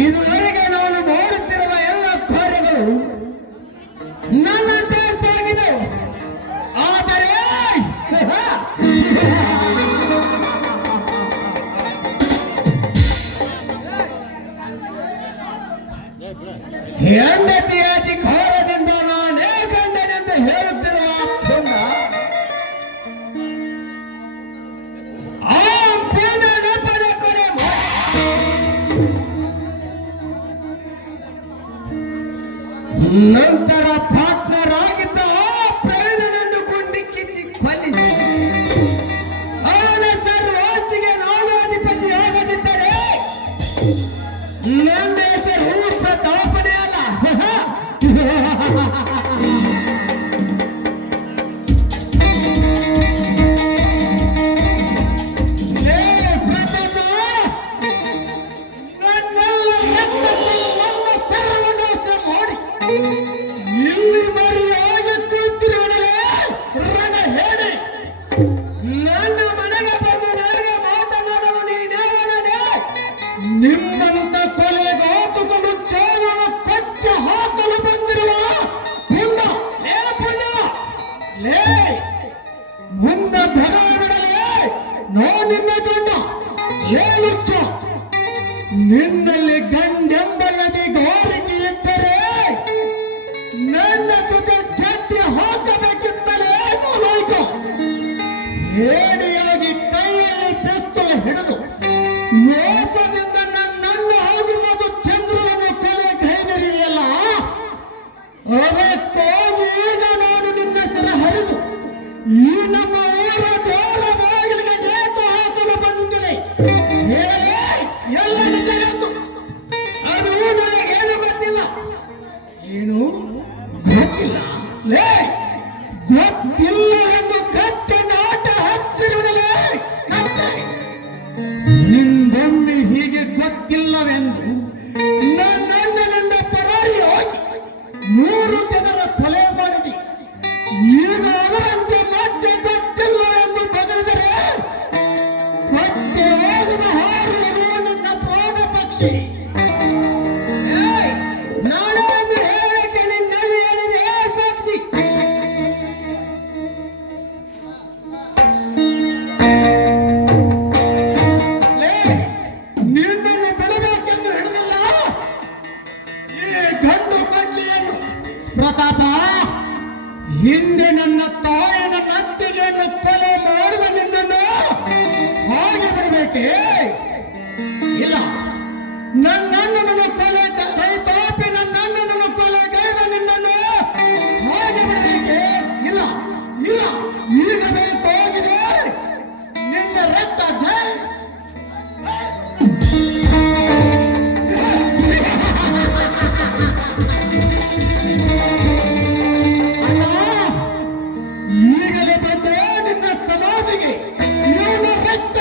ಇದುವರೆಗೆ ನಾನು ಮಾಡುತ್ತಿರುವ ಎಲ್ಲ ಕಾರ್ಯಗಳು ನನ್ನಂತೆ ಸಾಗಿದೆ. ಆದರೆ ಹೆಂಡತಿಯ ಅಧಿಕಾರದಿಂದ ನಾನೇ ಗಂಡನೆಂದು ಹೇಳುತ್ತಿರುವ ಪುಣ್ಯ ಆ ಪುಣ್ಯ ನೆಪದ ಕೊನೆ ನಂತರ ಪಾರ್ಟ್ನರ್ ಆಗಿದ್ದ ಪ್ರವೀಣನನ್ನು ಕೊಂಡಿಕ್ಕಿಸಿ ಕೊಲ್ಲಿಸಿ ಅವನ ಸರ್ವಾಸ್ತಿಗೆ ನಾನು ಅಧಿಪತಿಯಾಗದಿದ್ದರೆ ನನ್ನ ಹೆಸರು ಪ್ರತಾಪನೇ ಅಲ್ಲ. ಇಲ್ಲಿ ಮರಿಯಾಗಿ ಕುಳಿತಿರುವವನಿಗೆ ರಣ ಹೇಳಿ ನನ್ನ ಮನೆಗೆ ಬಂದು ನನಗೆ ಮಾತನಾಡಲು ನೀನೇವನೇ? ನಿಮ್ಮಂತ ಕೊಲೆಗಾತುಕೊಂಡು ಚೇವನ ಕಚ್ಚ ಹಾಕಲು ಬಂದಿರುವ ಪುಣ್ಯ ಲೇ ಪುಣ್ಯ ಲೇ ಮುಂದೆ ಭಗವಾನಡಲೇ ನೋ ನಿನ್ನ ಗಂಡ ಲೇ ಲುಚ್ಚ ನಿನ್ನಲ್ಲಿ ಗಂಡೆಂಬಲ್ಲದೆ ಗಾರಿಕೆ ಇದ್ದರೆ ನನ್ನ ಜೊತೆ ಚಟ್ಟಿ ಹಾಕಬೇಕಿತ್ತಲೇ ಲೋಕ ಹೇಡಿಯಾಗಿ ಕೈಯಲ್ಲಿ ಪಿಸ್ತೂಲ್ ಹಿಡಿದು ಮೋಸದಿಂದ ನನ್ನನ್ನು ಹಾಗೂ ಮಧು ಚಂದ್ರನನ್ನು ಕೊಲೆ ಕೈದರಿಯಲ್ಲ ಅದಕ್ಕಾಗಿ ಈಗ ನಾನು ನಿನ್ನ ಹೆಸರು ಹರಿದು ಈ ನಮ್ಮ ಊರ ದೂರ ಬಾಗಿಲಿಗೆ ನೇತು ಹಾಕಲು ಬಂದಿದ್ದೇನೆ. ಹೇಳಲೇ ಎಲ್ಲ ನಿಜ ಎಂದು ಅದು ನನಗೇನು ಗೊತ್ತಿಲ್ಲ. ಏನು ಗೊತ್ತಿಲ್ಲ ಲೇ ಗೊತ್ತಿಲ್ಲ ಎಂದು ಕತ್ತೆ ನಾಟ ಹಚ್ಚಿರುವಲೇ ಕತ್ತೆ ಹಿಂದೊಮ್ಮೆ ಹೀಗೆ ಗೊತ್ತಿಲ್ಲವೆಂದು ನನ್ನನ್ನ ಪರಾರಿ ಹೋಗಿ 100 ಜನರ ಕೊಲೆ ಮಾಡಿದಿ. ಈಗ ಅದರಂತೆ ಮತ್ತೆ ಗೊತ್ತಿಲ್ಲವೆಂದು ಬಗೆದರೆ ಮತ್ತೆ ಹೋಗದ ಹಾರುವುದು ನನ್ನ ಪ್ರಾಣ ಪಕ್ಷಿ. ನಾಳೆ ಹೇಳಕ್ಕೆ ನಿನ್ನಲ್ಲಿ ಏನಿದೆ ಸಾಕ್ಷಿ. ನಿನ್ನನ್ನು ಬೆಳಬೇಕೆಂದು ಹಿಡಿದಿಲ್ಲ ಈ ಗಂಡು ಕಡ್ಲಿಯನ್ನು ಪ್ರತಾಪ. ಹಿಂದೆ ನನ್ನ ತಾಯಿ ನನ್ನ ಅತ್ತಿಗೆಯನ್ನು ಕೊಲೆ ಮಾಡಿದ ನಿನ್ನನ್ನು ಹಾಗೆ ಬಿಡಬೇಕೆ? ಇಲ್ಲ, ನನ್ನನ್ನು ಕೊಲೆ ರೈತಾಪಿ ನನ್ನನ್ನು ಕೊಲೆ ಗೈದ ನಿನ್ನನ್ನು ಹಾಗೆ ಬಿಡಬೇಕೆ? ಇಲ್ಲ ಇಲ್ಲ, ಈಗ ಬೇಕಾಗಿದೆ ನಿನ್ನ ರಕ್ತ. ಜೈ ಅಣ್ಣ, ಈಗಲೇ ಬಂದೆ ನಿನ್ನ ಸಮಾಧಿಗೆ. ನನ್ನ ರಕ್ತ